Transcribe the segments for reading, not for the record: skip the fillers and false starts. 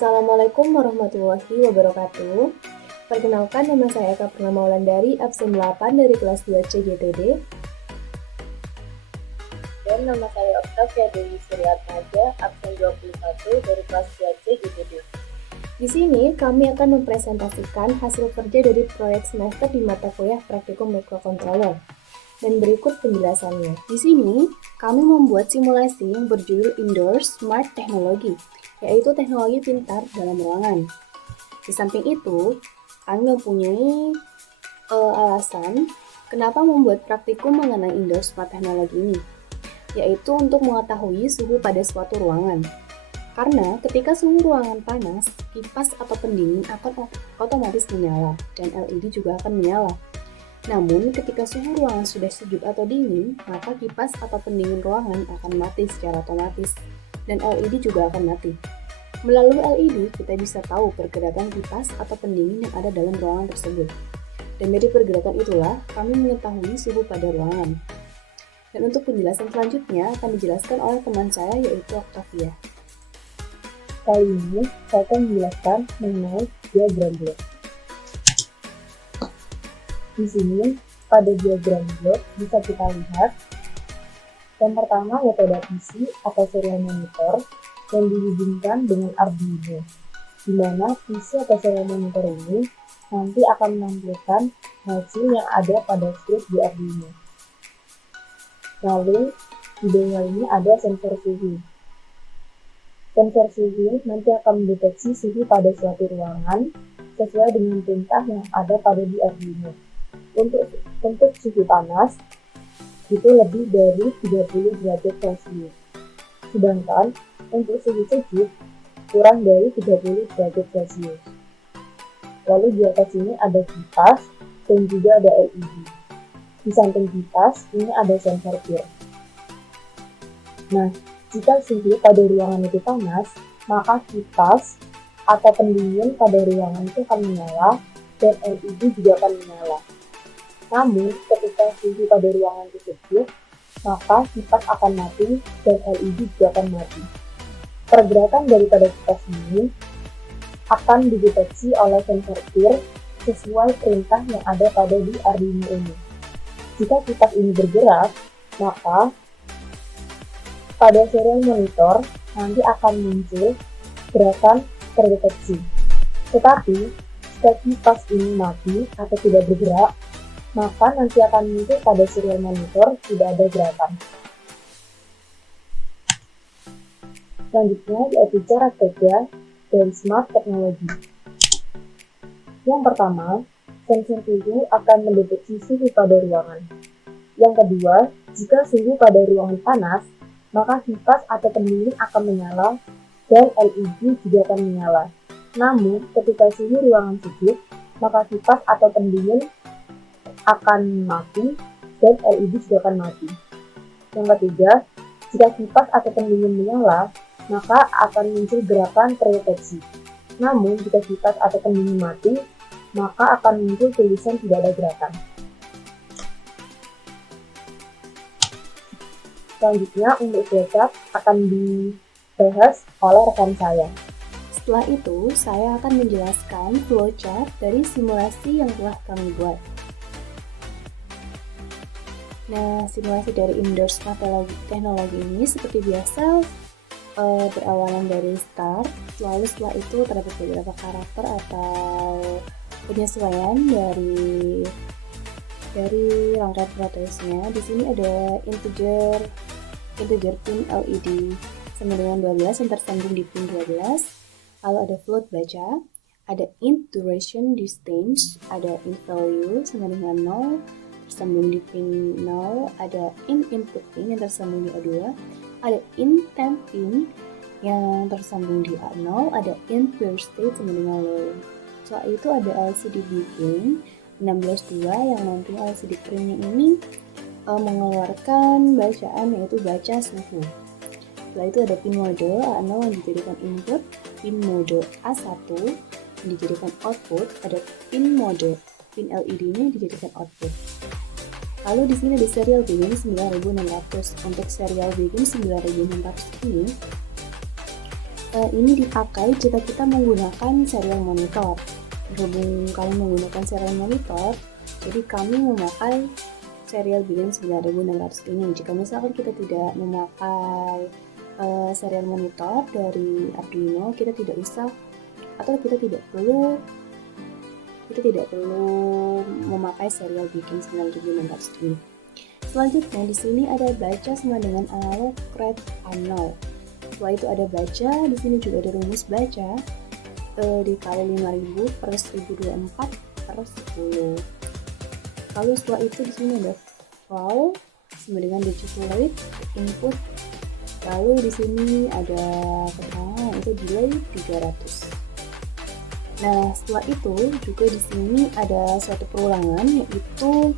Assalamualaikum warahmatullahi wabarakatuh. Perkenalkan, nama saya Eka Purnama Wulandari, absen 8 dari kelas 2 CGTD. Dan nama saya Octavia Dewi Suryatmaja, absen 21 dari kelas 2 CGTD. Di sini kami akan mempresentasikan hasil kerja dari proyek semester di mata kuliah Praktikum Microcontroller. Dan berikut penjelasannya. Di sini kami membuat simulasi yang berjudul Indoor Smart Technology, yaitu teknologi pintar dalam ruangan. Di samping itu, kami mempunyai alasan kenapa membuat praktikum mengenai Indoor Smart Technology ini, yaitu untuk mengetahui suhu pada suatu ruangan. Karena ketika suhu ruangan panas, kipas atau pendingin akan otomatis menyala dan LED juga akan menyala. Namun, ketika suhu ruangan sudah sejuk atau dingin, maka kipas atau pendingin ruangan akan mati secara otomatis dan LED juga akan mati. Melalui LED, kita bisa tahu pergerakan kipas atau pendingin yang ada dalam ruangan tersebut. Dan dari pergerakan itulah, kami mengetahui suhu pada ruangan. Dan untuk penjelasan selanjutnya akan dijelaskan oleh teman saya, yaitu Octavia. Kali ini, saya akan menjelaskan mengenai diagram blok. Di sini, pada diagram blok bisa kita lihat yang pertama metode PC atau serial monitor yang dihubungkan dengan Arduino, di mana PC atau serial monitor ini nanti akan menampilkan hasil yang ada pada script di Arduino. Lalu, di bawah ini ada sensor suhu. Sensor suhu nanti akan mendeteksi suhu pada suatu ruangan sesuai dengan perintah yang ada pada di Arduino. Untuk suhu panas, itu lebih dari 30 derajat Celcius. Sedangkan untuk suhu sejuk, kurang dari 30 derajat Celcius. Lalu di atas ini ada kipas dan juga ada LED. Di samping kipas, ini ada sensor pir. Nah, jika suhu pada ruangan itu panas, maka kipas atau pendingin pada ruangan itu akan menyala dan LED juga akan menyala. Namun, ketika suhu pada ruangan itu sejuk, maka kipas akan mati dan LED juga akan mati. Pergerakan daripada kipas ini akan dideteksi oleh sensor pir sesuai perintah yang ada pada di Arduino ini. Jika kipas ini bergerak, maka pada serial monitor nanti akan muncul gerakan terdeteksi. Tetapi, jika kipas ini mati atau tidak bergerak, maka nanti akan muncul pada serial monitor tidak ada gerakan. Selanjutnya yaitu cara kerja dari smart technology. Yang pertama, sensor suhu akan mendeteksi suhu pada ruangan. Yang kedua, jika suhu pada ruangan panas, maka kipas atau pendingin akan menyala dan LED juga akan menyala. Namun, ketika suhu ruangan sejuk, maka kipas atau pendingin akan mati dan LED juga akan mati. Yang ketiga, jika kipas atau pendingin menyala, maka akan muncul gerakan terdeteksi. Namun, jika kipas atau pendingin mati, maka akan muncul tulisan tidak ada gerakan. Selanjutnya, untuk flowchart akan dibahas oleh rekan saya. Setelah itu, saya akan menjelaskan flowchart dari simulasi yang telah kami buat. Nah, simulasi dari Indoor Smart Technology ini seperti biasa berawalan dari start, lalu setelah itu terdapat beberapa karakter atau penyesuaian dari rangkaian protesnya. Di sini ada integer pin LED sama dengan 12 yang tersambung di pin 12. Lalu ada float baca, ada int duration distance, ada int value sama dengan 0 tersambung di pin 0, ada int input pin yang tersambung di A2, ada int temp pin yang tersambung di A0, ada int pure state sama dengan low. Setelah itu ada LCD blinking 16.2 yang nanti LCD printnya ini mengeluarkan bacaan, yaitu baca suhu. Setelah itu ada pin mode A0 yang dijadikan input, pin mode A1 yang dijadikan output, ada pin mode pin LED nya dijadikan output. Lalu di sini ada serial begin 9600. Untuk serial begin 9600 ini Ini dipakai jika kita menggunakan serial monitor. Berhubung kami menggunakan serial monitor, jadi kami memakai serial Bian 9600 ini. Jika misalkan kita tidak memakai serial monitor dari Arduino, kita tidak usah atau kita tidak perlu memakai serial Bian 9600 ini. Selanjutnya di sini ada baca sama dengan analog rate 0. Setelah itu ada baca, di sini juga ada rumus baca dikali 5000 per 1024 per 10. Lalu setelah itu di sini ada flow sama dengan digital rate input. Lalu di sini ada keterangan itu delay 300. Nah, setelah itu juga di sini ada suatu perulangan yaitu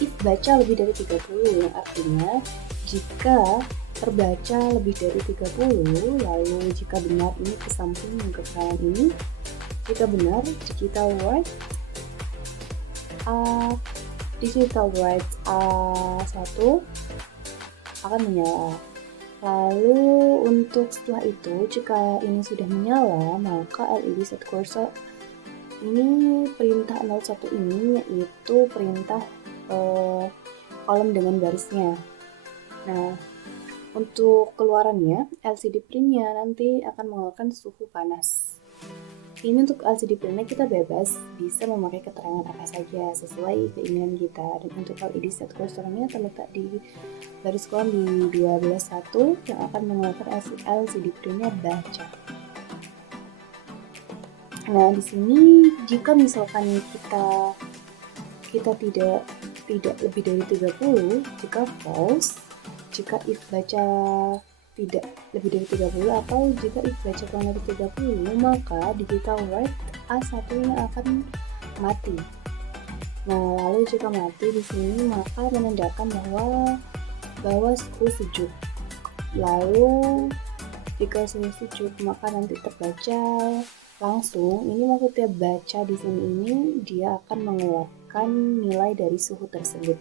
if baca lebih dari 30, yang artinya jika terbaca lebih dari 30, lalu jika benar ini ke samping keterangan ini, jika benar digital write A1 akan menyala. Lalu untuk setelah itu, jika ini sudah menyala, maka LED set cursor ini perintah 01 ini yaitu perintah kolom dengan garisnya. Nah, untuk keluarannya, LCD printnya nanti akan mengeluarkan suhu panas. Ini untuk LCD printnya kita bebas, bisa memakai keterangan apa saja sesuai keinginan kita. Dan untuk LED set cursornya terletak di garis kolom di 12.1 yang akan mengeluarkan LCD printnya baca. Nah, di sini jika misalkan kita tidak lebih dari 30, jika false, jika if baca tidak lebih dari 30 atau jika if baca kurang dari 30, maka digital write A1 akan mati. Nah, lalu jika mati di sini maka menandakan bahwa suhu sejuk. Lalu jika suhu sejuk maka nanti terbaca langsung. Ini maksudnya baca di sini ini dia akan mengeluarkan nilai dari suhu tersebut.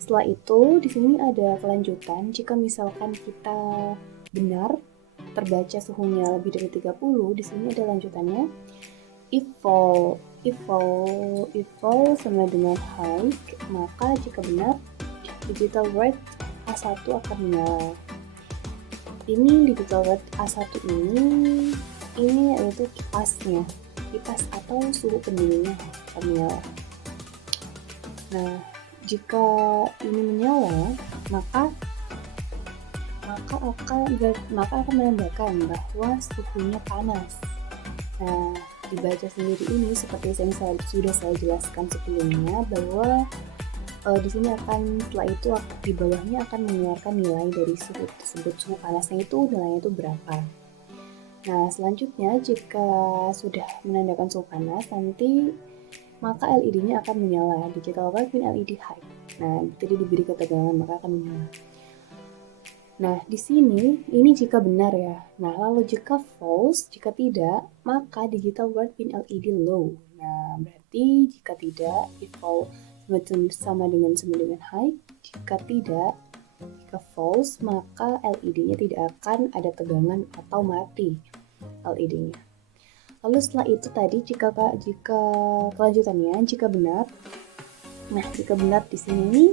Setelah itu di sini ada kelanjutan. Jika misalkan kita benar terbaca suhunya lebih dari 30, di sini ada lanjutannya. If fall sama dengan high, maka jika benar digital write A1 akan menyala. Ini digital write A1 ini yaitu kipasnya, kipas atau suhu pendinginnya akan menyala. Nah, jika ini menyala, maka akan menandakan bahwa suhunya panas. Nah, dibaca sendiri ini seperti yang sudah saya jelaskan sebelumnya bahwa di sini akan setelah itu di bawahnya akan mengeluarkan nilai dari suhu tersebut. Suhu panasnya itu nilainya itu berapa. Nah, selanjutnya jika sudah menandakan suhu panas, nanti maka LED-nya akan menyala. Digital write pin LED high. Nah, jadi diberi ketegangan maka akan menyala. Nah, di sini ini jika benar ya. Nah, lalu jika false, jika tidak, maka digital write pin LED low. Nah, berarti jika tidak, if false sama dengan high. Jika tidak, jika false, maka LED-nya tidak akan ada tegangan atau mati LED-nya. Lalu setelah itu tadi jika kelanjutannya jika benar. Nah, jika benar di sini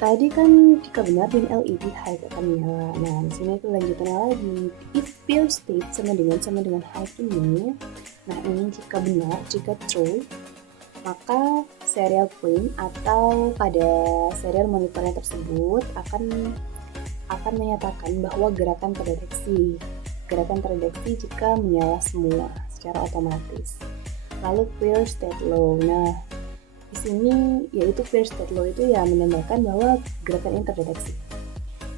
tadi kan jika benar pin LED high akan menyala. Nah, di sini kelanjutannya lagi. If pure state sama dengan high ini. Nah, ini jika benar, jika true, maka serial pin atau pada serial monitornya tersebut akan menyatakan bahwa gerakan terdeteksi jika menyala semua secara otomatis. Lalu clear state low. Nah, di sini yaitu clear state low itu ya menandakan bahwa gerakan ini terdeteksi.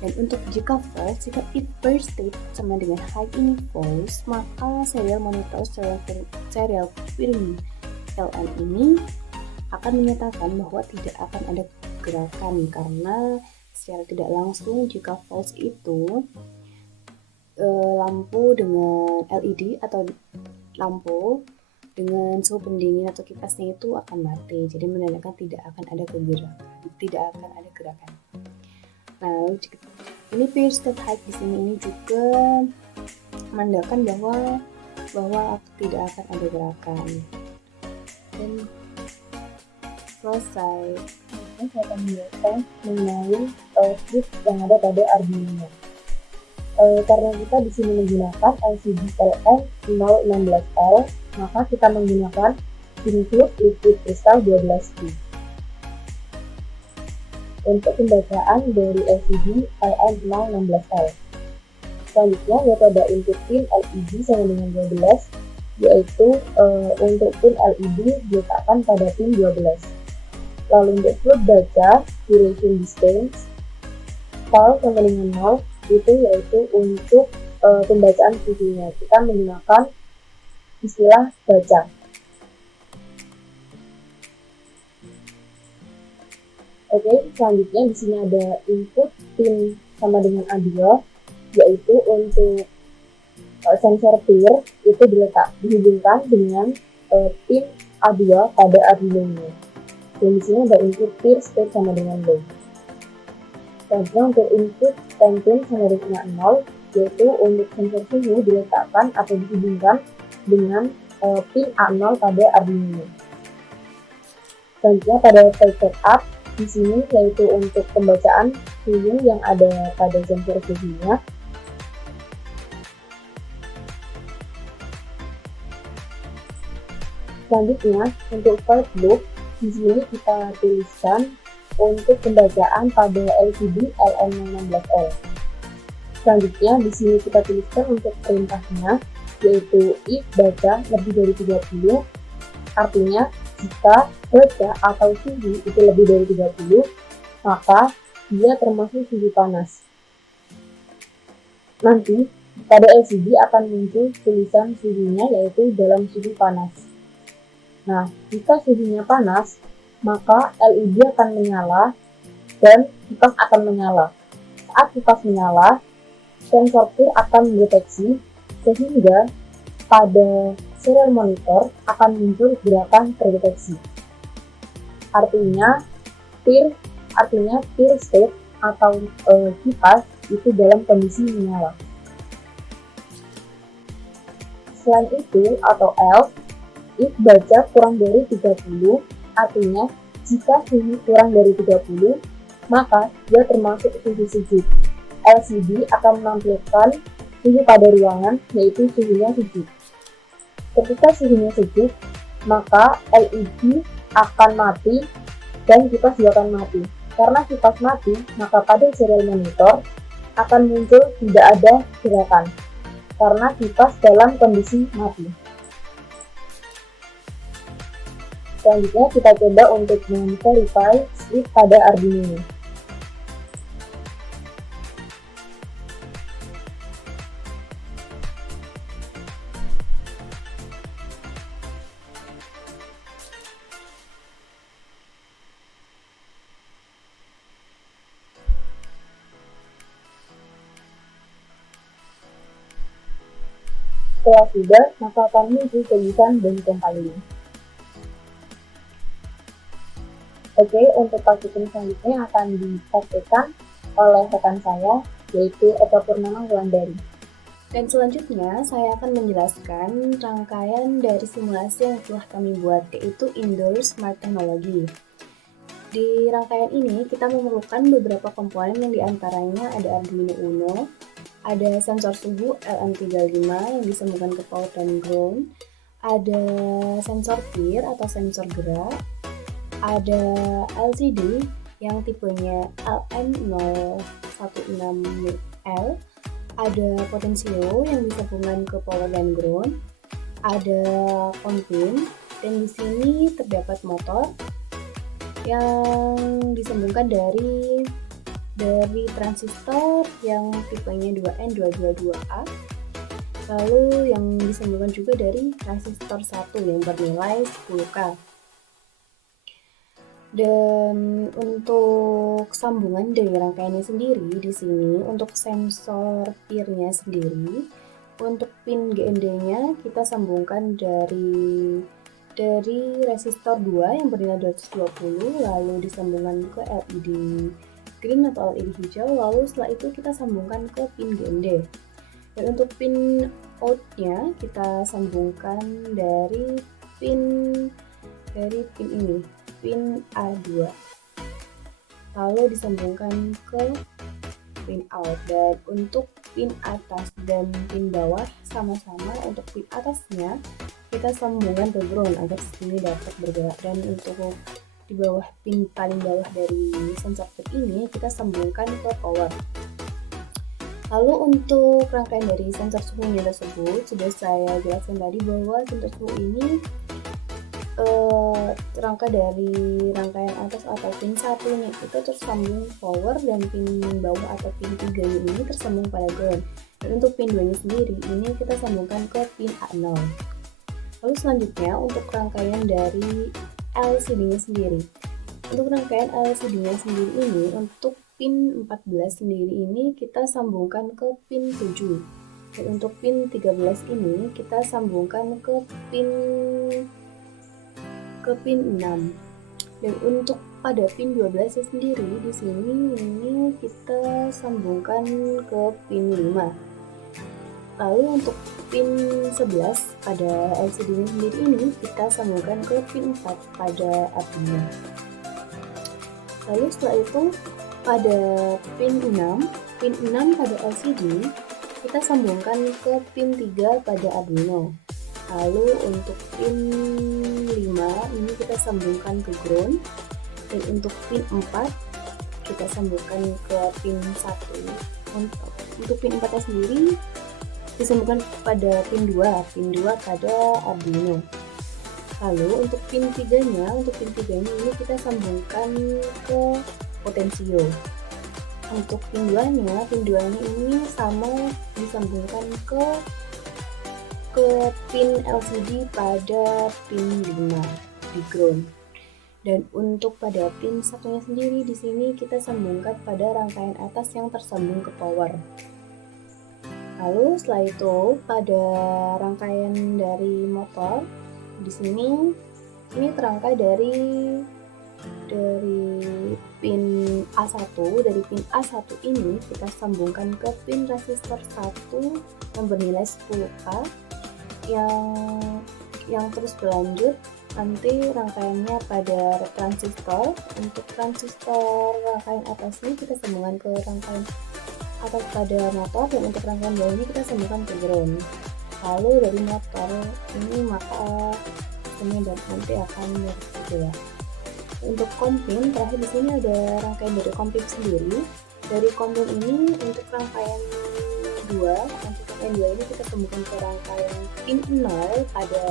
Dan untuk jika false, jika if first state sama dengan high ini false, maka serial monitor serial pin LN ini akan menyatakan bahwa tidak akan ada gerakan karena secara tidak langsung jika false itu lampu dengan LED atau lampu dengan suhu pendingin atau kipasnya itu akan mati. Jadi menandakan tidak akan ada gerakan. Nah, Ini peer state height di sini ini juga menandakan bahwa tidak akan ada gerakan. Dan selesai. Ini saya akan menjelaskan mengenai script yang ada pada Arduino. Karena kita di sini menggunakan LCD LM016L, maka kita menggunakan include liquid crystal 12T. Untuk pembacaan dari LCD LM016L. Selanjutnya yaitu ada input pin LED sama dengan 12, yaitu untuk pin LED diletakkan pada pin 12. Lalu untuk float baca duration distance tal sama dengan 0, itu yaitu untuk pembacaan suhunya. Kita menggunakan istilah baca. Oke, selanjutnya di sini ada input pin sama dengan A2, yaitu untuk sensor peer itu dihubungkan dengan pin A2 pada Arduino. Dan di sini ada input peer state sama dengan low. Selanjutnya untuk input pin sama dengan 0, yaitu untuk sensor suhu diletakkan atau dihubungkan dengan pin A0 pada Arduino. Selanjutnya pada stage setup di sini yaitu untuk pembacaan suhu yang ada pada sensor suhunya. Selanjutnya untuk for loop di sini kita tuliskan untuk pembacaan pada LCD LM16L. Selanjutnya di sini kita tuliskan untuk perintahnya, yaitu if baca lebih dari 30, artinya jika baca atau suhu itu lebih dari 30, maka dia termasuk suhu panas. Nanti pada LCD akan muncul tulisan suhunya, yaitu dalam suhu panas. Nah, jika suhunya panas, maka LED akan menyala dan kipas akan menyala. Saat kipas menyala, sensor peer akan mendeteksi sehingga pada serial monitor akan muncul gerakan terdeteksi. Artinya peer state atau kipas itu dalam kondisi menyala. Selain itu atau else, if baca kurang dari 30, artinya jika suhu kurang dari 30, maka dia termasuk suhu sejuk. LCD akan menampilkan suhu pada ruangan, yaitu suhunya sejuk. Ketika suhunya sejuk, maka LED akan mati dan kipas juga akan mati. Karena kipas mati, maka pada serial monitor akan muncul tidak ada gerakan karena kipas dalam kondisi mati. Selanjutnya kita coba untuk verify script pada Arduino. Setelah sudah, maka akan muncul tulisan dan compiling. Oke, untuk praktikum selanjutnya akan dipraktikkan oleh rekan saya, yaitu Eka Purnama Wulandari. Dan selanjutnya saya akan menjelaskan rangkaian dari simulasi yang telah kami buat, yaitu Indoor Smart Technology. Di rangkaian ini kita memerlukan beberapa komponen yang diantaranya ada Arduino Uno, ada sensor suhu LM35 yang disambungkan ke power dan ground, ada sensor peer atau sensor gerak, ada LCD yang tipenya LM016L, ada potensio yang disambungkan ke power dan ground, ada konpin, dan di sini terdapat motor yang disambungkan dari transistor yang tipenya 2N222A, lalu yang disambungkan juga dari transistor 1 yang bernilai 10K. Dan untuk sambungan dari rangkaiannya sendiri di sini untuk sensor peer-nya sendiri, untuk pin GND-nya kita sambungkan dari resistor 2 yang bernilai 220, lalu disambungkan ke LED green atau LED hijau, lalu setelah itu kita sambungkan ke pin GND. Dan untuk pin out-nya kita sambungkan dari pin ini, pin A2. Lalu disambungkan ke pin out. Dan untuk pin atas dan pin bawah sama-sama, untuk pin atasnya kita sambungkan ke ground agar sistemnya dapat bergerak, dan untuk di bawah pin paling bawah dari sensor pin ini kita sambungkan ke power. Lalu untuk rangkaian dari sensor suhunya tersebut sudah saya jelaskan tadi bahwa sensor suhu ini rangka dari rangkaian atas atau pin 1-nya itu tersambung power, dan pin bawah atau pin 3-nya ini tersambung pada ground. Dan untuk pin 2-nya sendiri ini kita sambungkan ke pin A0. Lalu selanjutnya untuk rangkaian dari LCD-nya sendiri. Untuk rangkaian LCD-nya sendiri ini, untuk pin 14 sendiri ini kita sambungkan ke pin 7. Dan untuk pin 13 ini kita sambungkan ke pin 6. Dan untuk pada pin 12 sendiri di sini ini kita sambungkan ke pin 5. Lalu untuk pin 11 pada LCD sendiri ini kita sambungkan ke pin 4 pada Arduino. Lalu setelah itu pada pin 6 pada LCD kita sambungkan ke pin 3 pada Arduino. Lalu untuk pin 5 ini kita sambungkan ke ground, dan untuk pin 4 kita sambungkan ke pin 1. Untuk pin 4 sendiri disambungkan pada pin 2 pada Arduino. Lalu untuk pin 3-nya, ini kita sambungkan ke potensio. Untuk pin 2-nya ini sama disambungkan ke pin LCD pada pin 5 di ground. Dan untuk pada pin 1-nya sendiri di sini kita sambungkan pada rangkaian atas yang tersambung ke power. Lalu setelah itu pada rangkaian dari motor di sini ini terangkai dari pin A1. Dari pin A1 ini kita sambungkan ke pin resistor 1 yang bernilai 10K yang terus berlanjut nanti rangkaiannya pada transistor. Untuk transistor rangkaian atas ini kita sambungkan ke rangkaian atas pada motor, dan untuk rangkaian bawah ini kita sambungkan ke ground. Lalu dari motor ini maka sistemnya nanti akan bergerak. Untuk kompin terakhir di sini ada rangkaian dari kompin sendiri. Dari kompin ini untuk rangkaian 2 ini kita sambungkan ke rangkaian pin 0 pada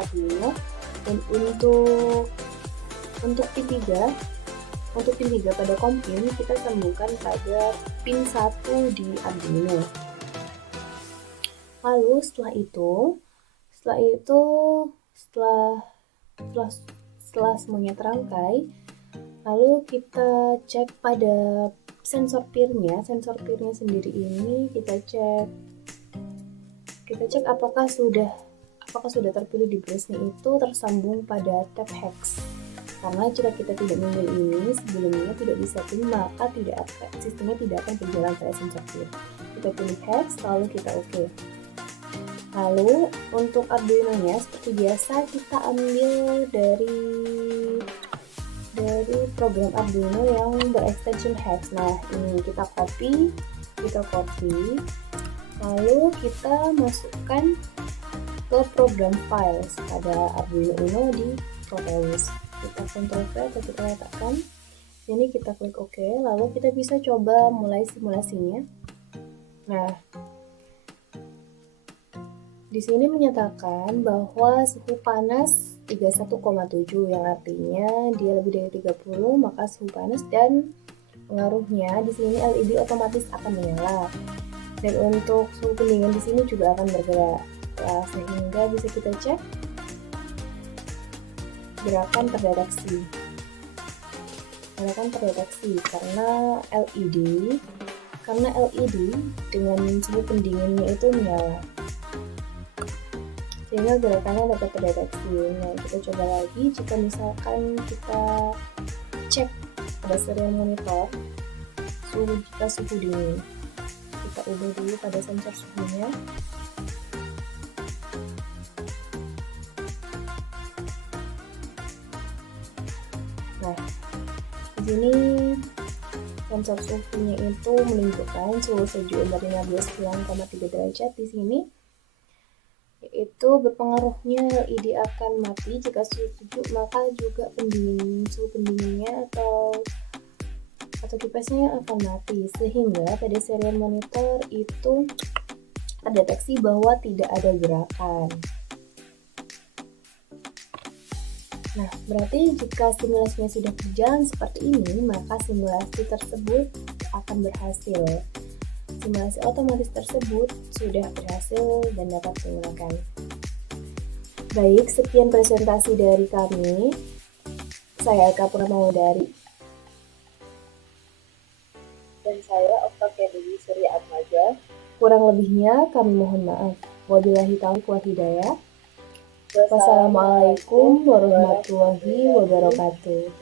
Arduino, dan untuk pin 3 pada kompin kita sambungkan pada pin 1 di Arduino. Lalu setelah semuanya terangkai, lalu kita cek pada sensor peer-nya sendiri ini kita cek apakah sudah terpilih di BRIS-nya itu tersambung pada tab hex. Karena jika kita tidak memilih ini sebelumnya tidak disetting, maka sistemnya tidak akan berjalan pada sensor peer. Kita pilih hex, lalu kita OK. Lalu untuk Arduino-nya seperti biasa kita ambil dari program Arduino yang berextension hex. Nah, ini kita copy, lalu kita masukkan ke program files pada Arduino Uno di Proteus. Kita Ctrl V atau kita letakkan sini, kita klik OK, lalu kita bisa coba mulai simulasinya. Nah, di sini menyatakan bahwa suhu panas 31,7, yang artinya dia lebih dari 30, maka suhu panas, dan pengaruhnya di sini LED otomatis akan menyala. Dan untuk suhu pendingin di sini juga akan bergerak. Nah, sehingga bisa kita cek gerakan terdeteksi karena LED dengan suhu pendinginnya itu menyala, sehingga gerakannya dapat terdeteksi. Nah, kita coba lagi. Jika misalkan kita cek pada serial monitor jika suhu dingin. Kita ubah dulu pada sensor suhunya. Nah, di sini sensor suhunya itu menunjukkan suhu sejuk dari 15,3 derajat di sini, yaitu berpengaruhnya LED akan mati jika suhu sejuk, maka juga suhu pendinginnya atau kipasnya akan mati, sehingga pada serial monitor itu terdeteksi bahwa tidak ada gerakan. Nah, berarti jika simulasinya sudah berjalan seperti ini, maka simulasi tersebut akan berhasil. Simulasi otomatis tersebut sudah berhasil dan dapat digunakan. Baik, sekian presentasi dari kami. Saya Eka Purnamawardari. Dan saya Octavia Dewi Surya Atmaja. Kurang lebihnya kami mohon maaf. Wabillahi taufiq wal hidayah. Wassalamualaikum warahmatullahi wabarakatuh.